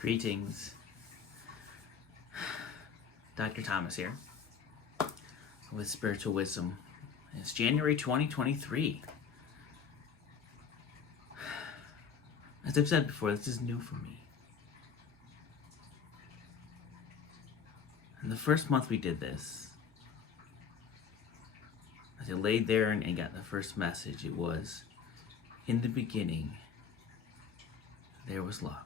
Greetings. Dr. Thomas here with Spiritual Wisdom. It's January 2023. As I've said before, this is new for me. And the first month we did this, as I laid there and got the first message, it was, in the beginning, there was love.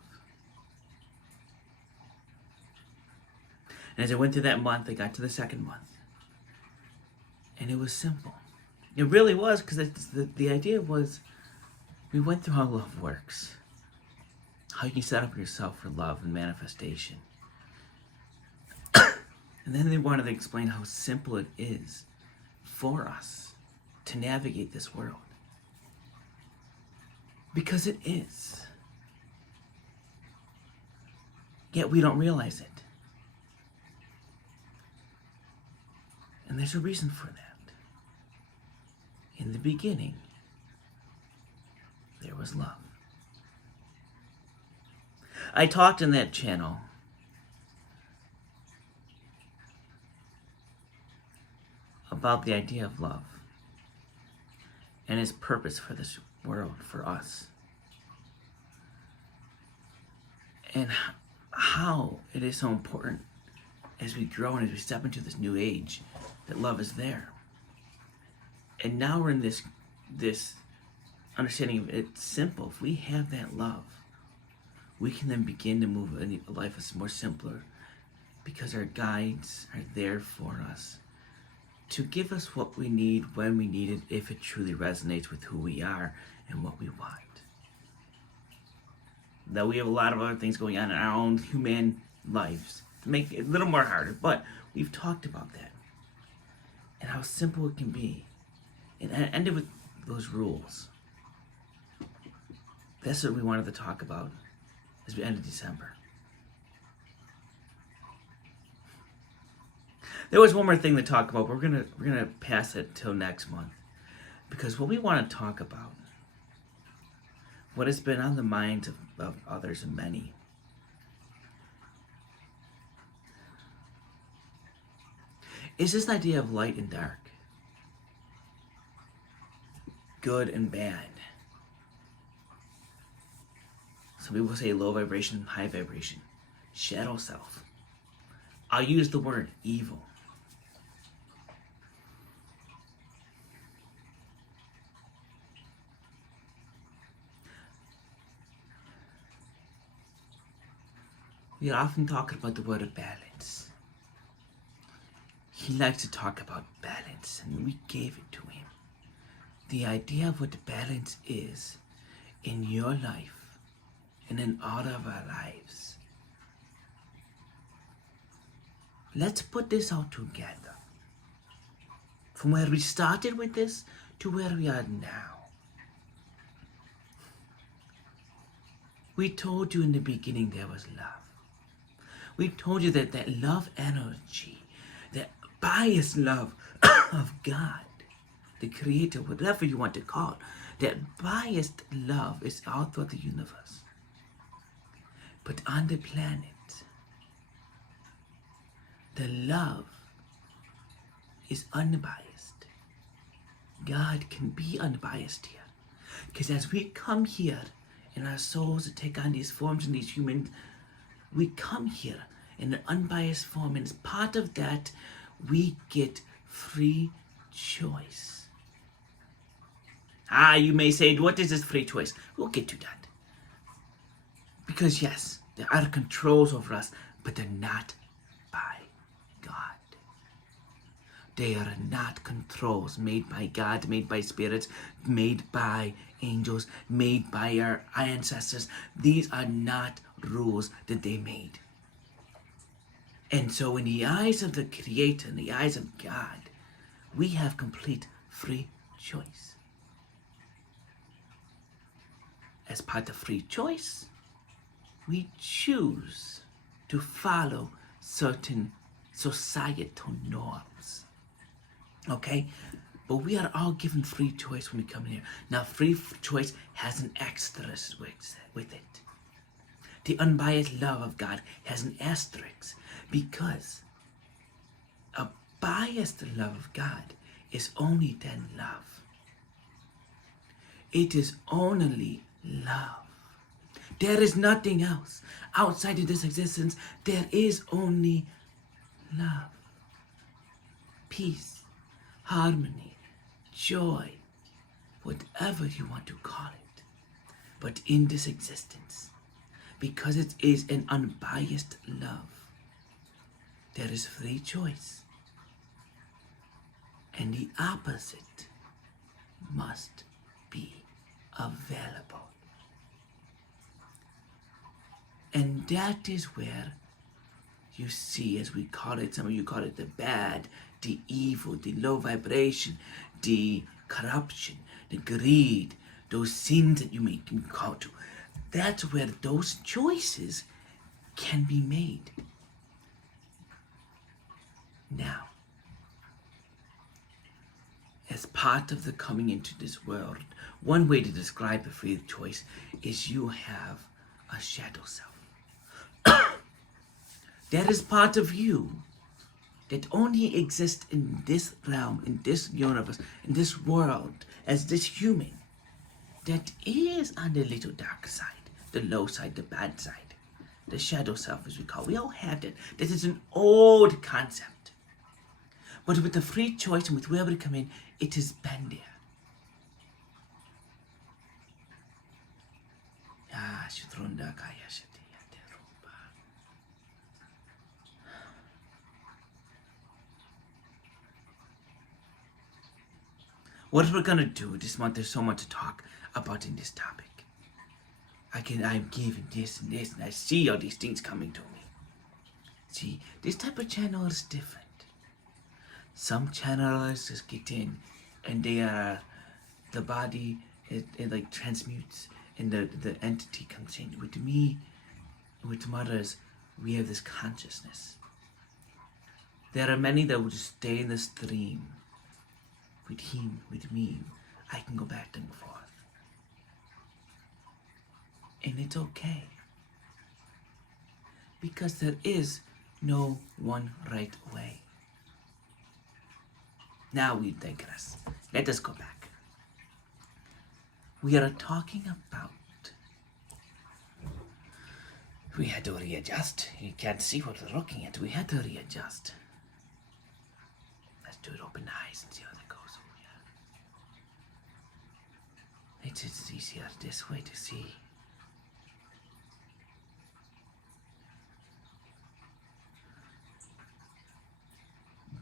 And as I went through that month, I got to the second month. And it was simple. It really was, because the idea was, we went through how love works. How you can set up yourself for love and manifestation. And then they wanted to explain how simple it is for us to navigate this world. Because it is. Yet we don't realize it. And there's a reason for that. In the beginning, there was love. I talked in that channel about the idea of love and its purpose for this world, for us. And how it is so important as we grow and as we step into this new age, that love is there. And now we're in this understanding of it's simple. If we have that love, we can then begin to move a life that's more simpler, because our guides are there for us to give us what we need when we need it, if it truly resonates with who we are and what we want. Now, we have a lot of other things going on in our own human lives to make it a little more harder, but we've talked about that and how simple it can be. And I ended with those rules. That's what we wanted to talk about as we ended December. There was one more thing to talk about. We're gonna pass it till next month, because what we want to talk about, what has been on the minds of others and many, is this idea of light and dark, good and bad. Some people say low vibration, high vibration, shadow self. I'll use the word evil. We often talk about the word of balance. He likes to talk about balance, and we gave it to him. The idea of what balance is in your life and in all of our lives. Let's put this all together. From where we started with this to where we are now. We told you in the beginning there was love. We told you that love energy, that biased love of God, the Creator, whatever you want to call it, that biased love is all throughout the universe. But on the planet, the love is unbiased. God can be unbiased here. Because as we come here in our souls to take on these forms and these humans, we come here in an unbiased form, and as part of that, we get free choice. You may say, what is this free choice? We'll get to that. Because yes, there are controls over us, but they're not by God. They are not controls made by God, made by spirits, made by angels, made by our ancestors. These are not rules that they made. And so in the eyes of the Creator, in the eyes of God, we have complete free choice. As part of free choice, we choose to follow certain societal norms. Okay? But we are all given free choice when we come in here. Now, free choice has an asterisk with it. The unbiased love of God has an asterisk because a biased love of God is only then love. It is only love. There is nothing else. Outside of this existence, there is only love. Peace, harmony, joy, whatever you want to call it. But in this existence, because it is an unbiased love, there is free choice. And the opposite must be available. And that is where you see, as we call it, some of you call it the bad, the evil, the low vibration, the corruption, the greed, those sins that you may be called to. That's where those choices can be made. Now, as part of the coming into this world, one way to describe a free choice is you have a shadow self. That is part of you that only exists in this realm, in this universe, in this world, as this human, that is on the little dark side, the low side, the bad side, the shadow self, as we call it. We all have that. That is an old concept. But with the free choice and with where we come in, it has been there. What we're gonna do this month, there's so much to talk about in this topic. I'm giving this and this, and I see all these things coming to me. See, this type of channel is different. Some channelers just get in, and they are, the body, it like transmutes, and the entity comes in. With me, with mothers, we have this consciousness. There are many that will just stay in the stream. With him, with me, I can go back and forth. And it's okay. Because there is no one right way. Now we digress. Let us go back. We are talking about, we had to readjust. You can't see what we're looking at. We had to readjust. Let's do it open eyes and see how that goes. It is easier this way to see.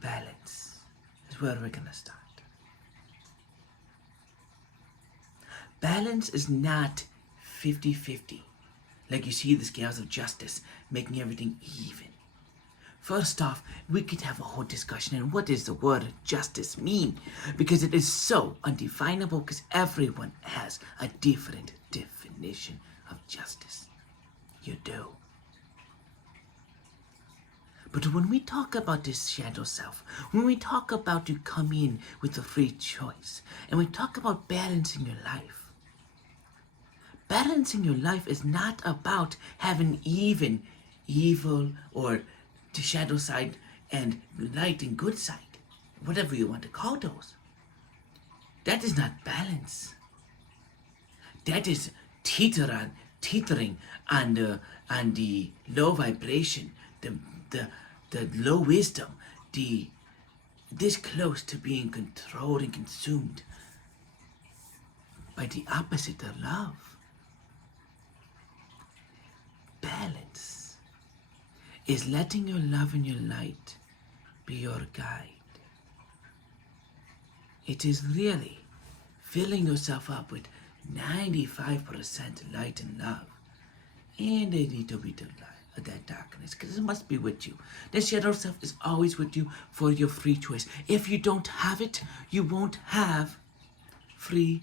Balance is where we're gonna start. Balance is not 50-50, like you see the scales of justice, making everything even. First off, we could have a whole discussion on what does the word justice mean, because it is so undefinable, because everyone has a different definition of justice. You do. But when we talk about this shadow self, when we talk about you come in with a free choice, and we talk about balancing your life, balancing your life is not about having even evil or the shadow side and light and good side, whatever you want to call those. That is not balance. That is teetering on the low vibration, the low wisdom, this close to being controlled and consumed by the opposite of love. Balance is letting your love and your light be your guide. It is really filling yourself up with 95% light and love, and a little bit of that darkness, because it must be with you. The shadow self is always with you for your free choice. If you don't have it, you won't have free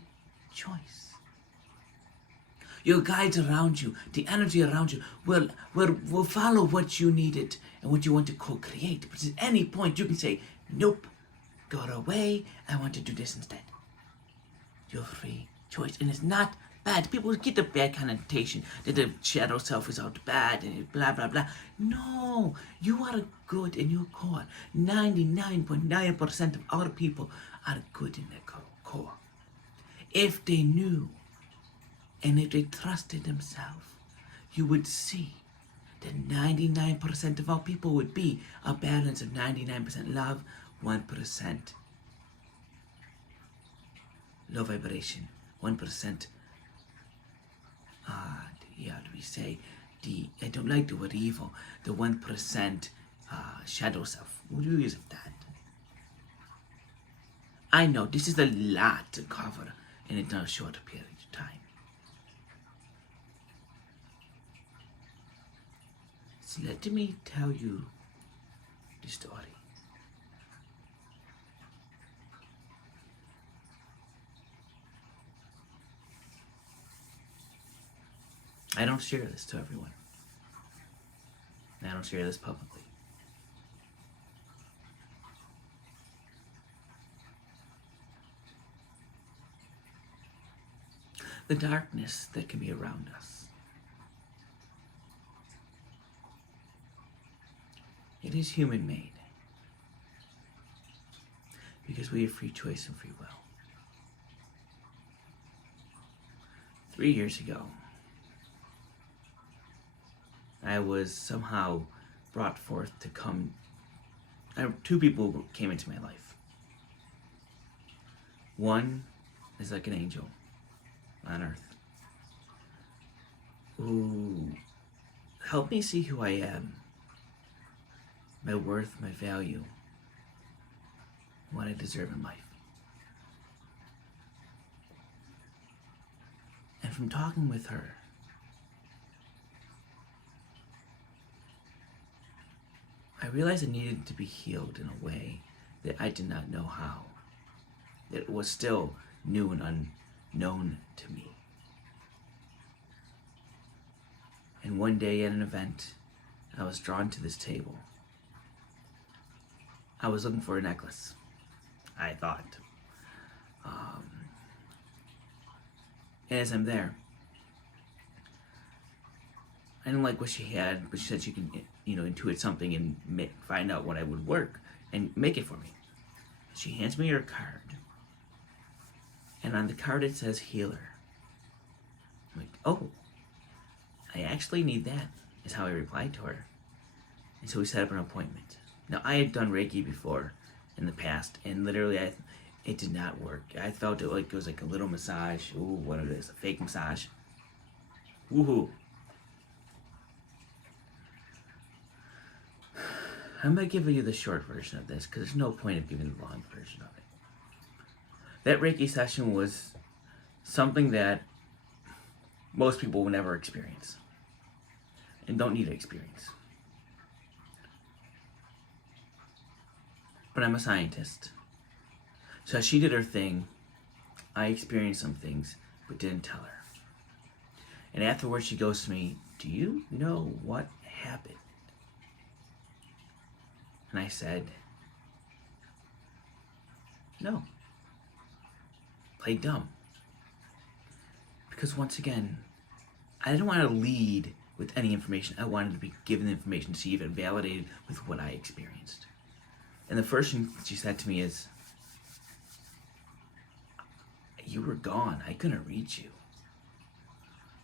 choice. Your guides around you, the energy around you will follow what you needed and what you want to co-create. But at any point you can say, nope, go away, I want to do this instead. Your free choice. And it's not bad. People get the bad connotation that the shadow self is out bad and blah blah blah. No, you are good in your core. 99.9% of all people are good in their core. If they knew and if they trusted themselves, you would see that 99% of all people would be a balance of 99% love, 1% low vibration, 1%, how do we say, I don't like the word evil, the 1% shadow self. Would you use that? I know this is a lot to cover in a short period of time. So let me tell you the story. I don't share this to everyone. I don't share this publicly. The darkness that can be around us. It is human made. Because we have free choice and free will. 3 years ago, I was somehow brought forth to come. Two people came into my life. One is like an angel on earth who helped me see who I am, my worth, my value, what I deserve in life. And from talking with her, I realized I needed to be healed in a way that I did not know how. That it was still new and unknown to me. And one day at an event, I was drawn to this table. I was looking for a necklace, I thought. And as I'm there, I didn't like what she had, but she said she could, intuit something and find out what I would work and make it for me. She hands me her card, and on the card it says healer. I'm like, oh, I actually need that, is how I replied to her. And so we set up an appointment. Now, I had done Reiki before in the past, and literally it did not work. I felt it was like a little massage. Ooh, what it is, a fake massage. Woohoo. I'm going to give you the short version of this because there's no point of giving the long version of it. That Reiki session was something that most people will never experience and don't need to experience. But I'm a scientist. So as she did her thing, I experienced some things but didn't tell her. And afterwards she goes to me, do you know what happened? And I said, no. Play dumb. Because once again, I didn't want to lead with any information. I wanted to be given the information to see if it validated with what I experienced. And the first thing she said to me is, you were gone. I couldn't reach you.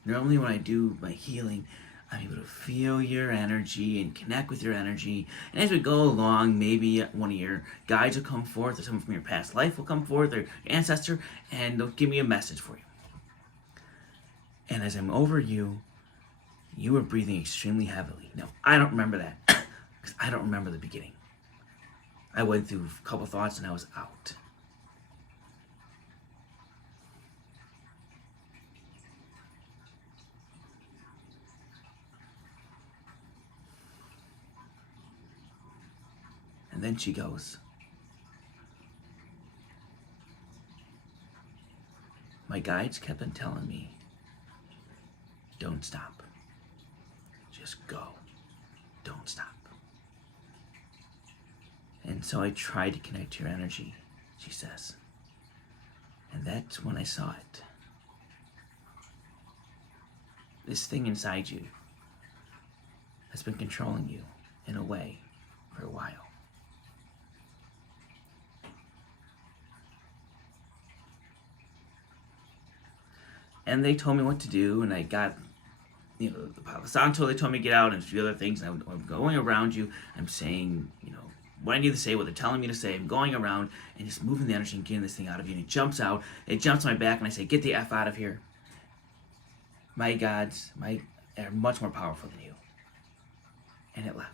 Normally when I do my healing, I'm able to feel your energy and connect with your energy. And as we go along, maybe one of your guides will come forth, or someone from your past life will come forth, or your ancestor, and they'll give me a message for you. And as I'm over you, you were breathing extremely heavily. Now, I don't remember that, because I don't remember the beginning. I went through a couple thoughts and I was out. And then she goes, my guides kept on telling me, don't stop. Just go. Don't stop. And so I tried to connect to your energy, she says. And that's when I saw it. this thing inside you has been controlling you in a way for a while. And they told me what to do, and I got, the Palo Santo, they told me to get out, and a few other things. And I'm going around you, I'm saying, what I need to say, what they're telling me to say. I'm going around and just moving the energy and getting this thing out of you. And it jumps out, it jumps on my back, and I say, get the F out of here. My gods, are much more powerful than you. And it left.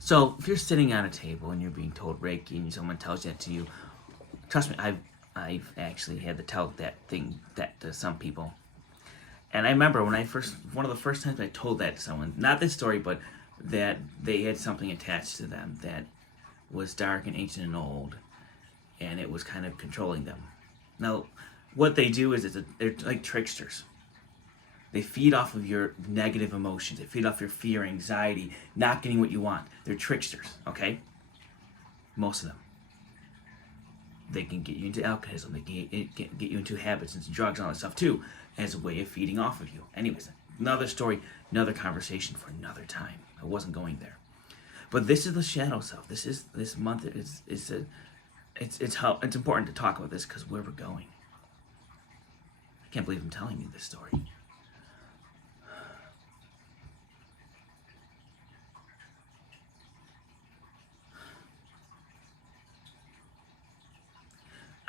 So if you're sitting at a table and you're being told Reiki and someone tells that to you, trust me, I've actually had to tell that to some people. And I remember one of the first times I told that to someone, not this story, but that they had something attached to them that was dark and ancient and old, and it was kind of controlling them. Now, what they do is they're like tricksters. They feed off of your negative emotions. They feed off your fear, anxiety, not getting what you want. They're tricksters, okay? Most of them. They can get you into alcoholism. They can get you into habits and drugs and all that stuff too, as a way of feeding off of you. Anyways, another story, another conversation for another time. I wasn't going there. But this is the shadow self. This month it's important to talk about this because where we're going. I can't believe I'm telling you this story.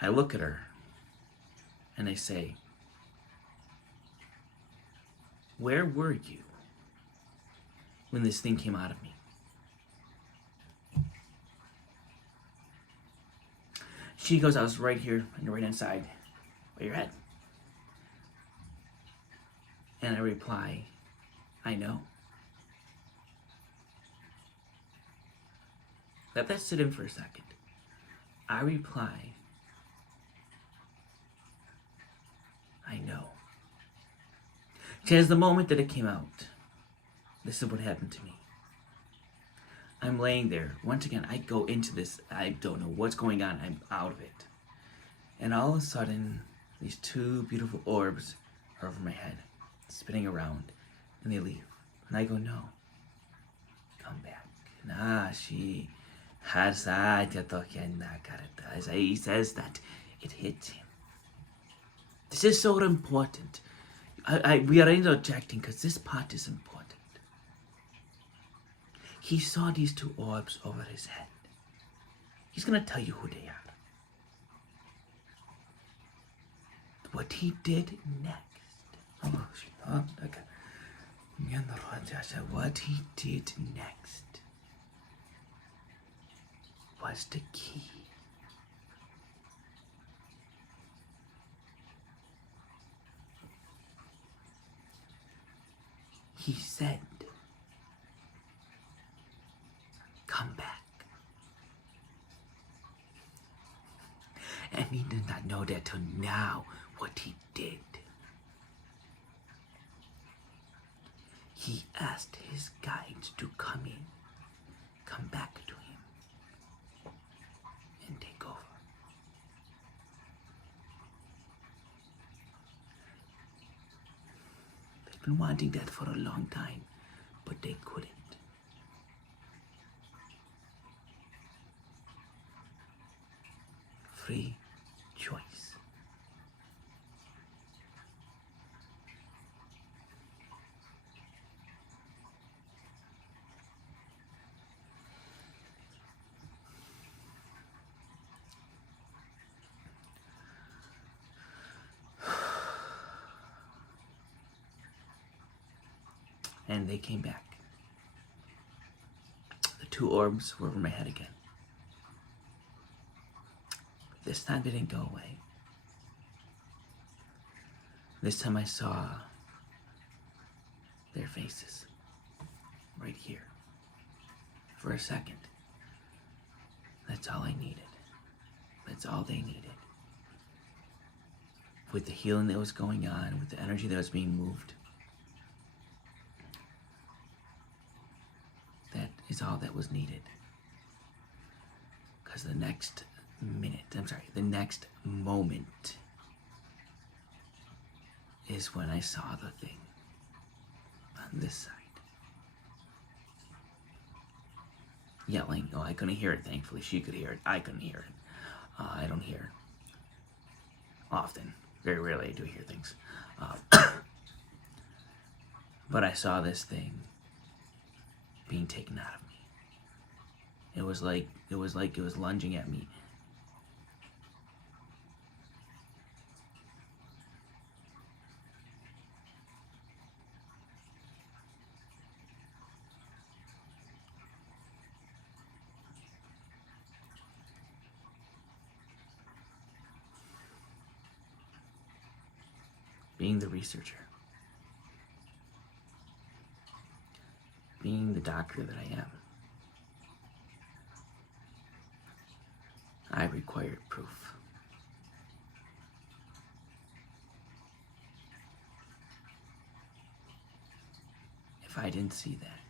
I look at her and I say, where were you when this thing came out of me? She goes, I was right here on your right hand side by your head. And I reply, I know. Let that sit in for a second. I reply, I know. Because the moment that it came out, this is what happened to me. I'm laying there. Once again, I go into this. I don't know what's going on. I'm out of it. And all of a sudden, these two beautiful orbs are over my head, spinning around, and they leave. And I go, no. Come back. Nah, she has that. As he says that, it hits him. This is so important. We are interjecting because this part is important. He saw these two orbs over his head. He's going to tell you who they are. What he did next. Okay. What he did next was the key. He said, come back. And he did not know that till now what he did. He asked his guides to come back to him, and take over. They've been wanting that for a long time, but they couldn't. Free choice. And they came back. The two orbs were over my head again. This time they didn't go away. This time I saw their faces right here for a second. That's all I needed. That's all they needed. With the healing that was going on, with the energy that was being moved, that is all that was needed. Because the next moment, is when I saw the thing on this side. Yelling. Oh, I couldn't hear it, thankfully. She could hear it. I couldn't hear it. I don't hear often. Very rarely I do hear things. But I saw this thing being taken out of me. It was like it was lunging at me. Being the researcher, being the doctor that I am, I required proof. If I didn't see that,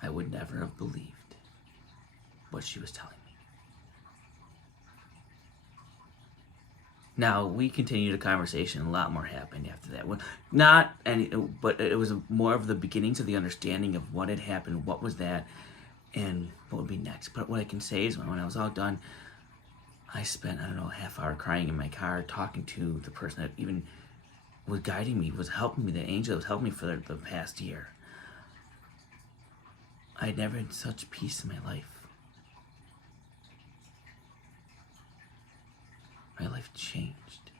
I would never have believed what she was telling me. Now, we continued the conversation. A lot more happened after that. Well, not any, but it was more of the beginnings of the understanding of what had happened, what was that, and what would be next. But what I can say is when I was all done, I spent, I don't know, a half hour crying in my car, talking to the person that even was guiding me, was helping me, the angel that was helping me for the past year. I had never had such peace in my life. My life changed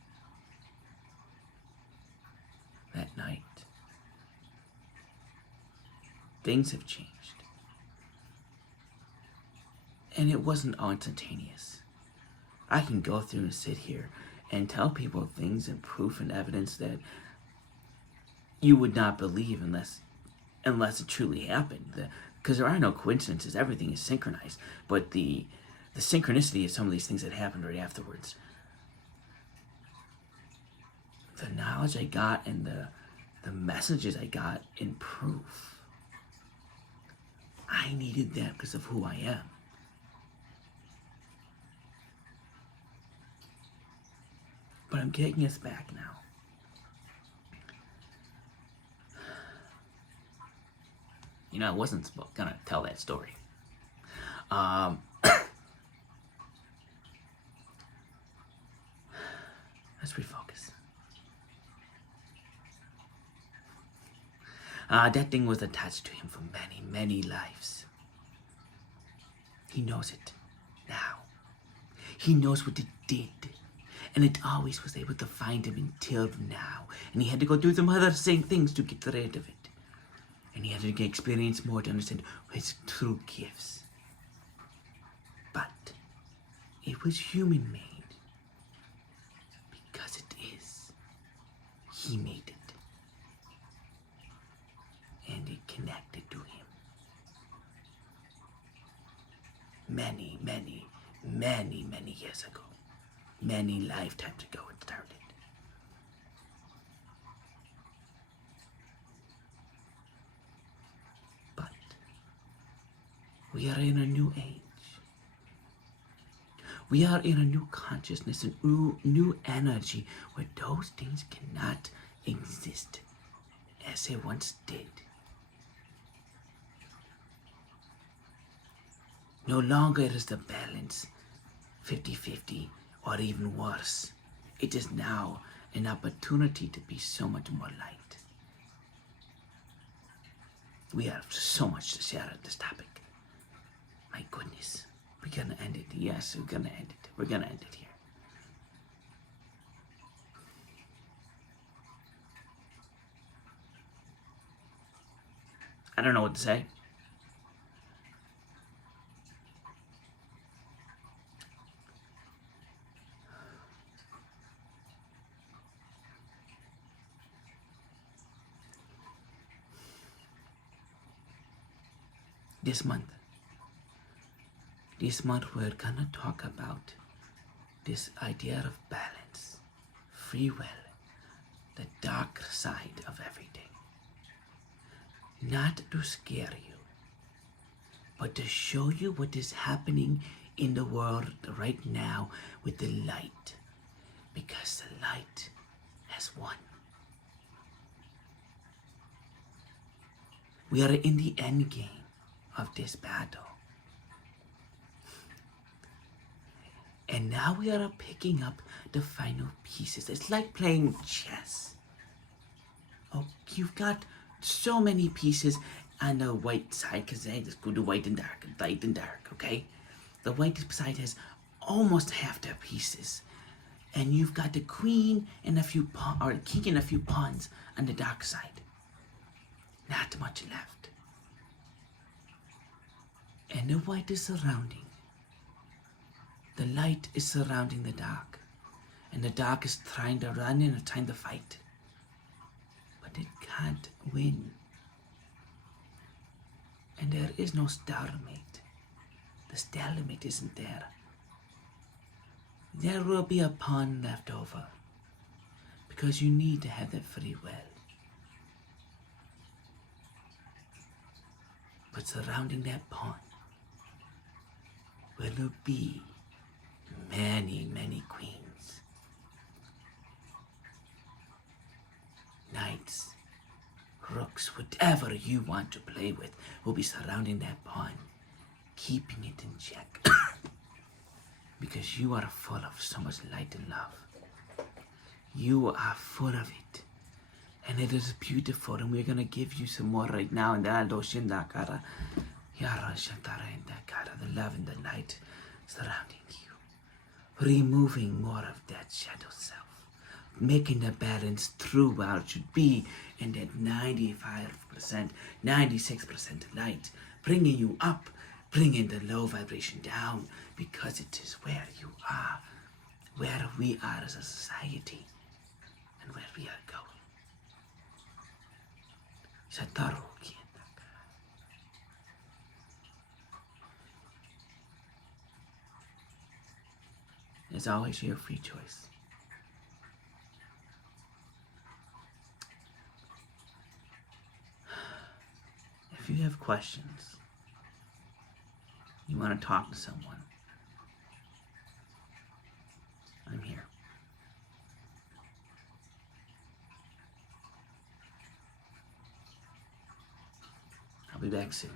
that night. Things have changed. And it wasn't all instantaneous. I can go through and sit here and tell people things and proof and evidence that you would not believe unless it truly happened. Because there are no coincidences. Everything is synchronized. But the synchronicity of some of these things that happened right afterwards, the knowledge I got and the messages I got in proof, I needed that because of who I am. But I'm taking us back now. You know, I wasn't gonna tell that story. Let's refocus. That thing was attached to him for many, many lives. He knows it now. He knows what it did. And it always was able to find him until now. And he had to go through some other same things to get rid of it. And he had to experience more to understand his true gifts. But it was human-made. Because it is. He made it. And it connected to him. Many, many, many, many years ago. Many lifetimes ago it started. But we are in a new age. We are in a new consciousness, a new energy where those things cannot exist as they once did. No longer is the balance 50-50 or even worse. It is now an opportunity to be so much more light. We have so much to share on this topic. My goodness. We're gonna end it. Yes, we're gonna end it. We're gonna end it here. I don't know what to say. This month we're gonna talk about this idea of balance, free will, the dark side of everything. Not to scare you, but to show you what is happening in the world right now with the light. Because the light We are in the end game of this battle. And now we are picking up the final pieces. It's like playing chess. Oh, you've got so many pieces on the white side, because they just go to white and dark, light and dark, okay? The white side has almost half their pieces. And you've got the queen and a few pawns, or the king and a few pawns on the dark side. Not much left. And the white is surrounding. The light is surrounding the dark. And the dark is trying to run and trying to fight. But it can't win. And there is no stalemate. The stalemate isn't there. There will be a pawn left over. Because you need to have that free will. But surrounding that pawn will be many, many queens, knights, rooks, whatever you want to play with will be surrounding that pawn, keeping it in check. Because you are full of so much light and love. You are full of it. And it is beautiful, and we're going to give you some more right now. And the love and the light surrounding you. Removing more of that shadow self. Making the balance true where it should be in that 95%, 96% light. Bringing you up, bringing the low vibration down. Because it is where you are, where we are as a society, and where we are going. As always, your free choice. If you have questions, you want to talk to someone, I'm here. I'll be back soon.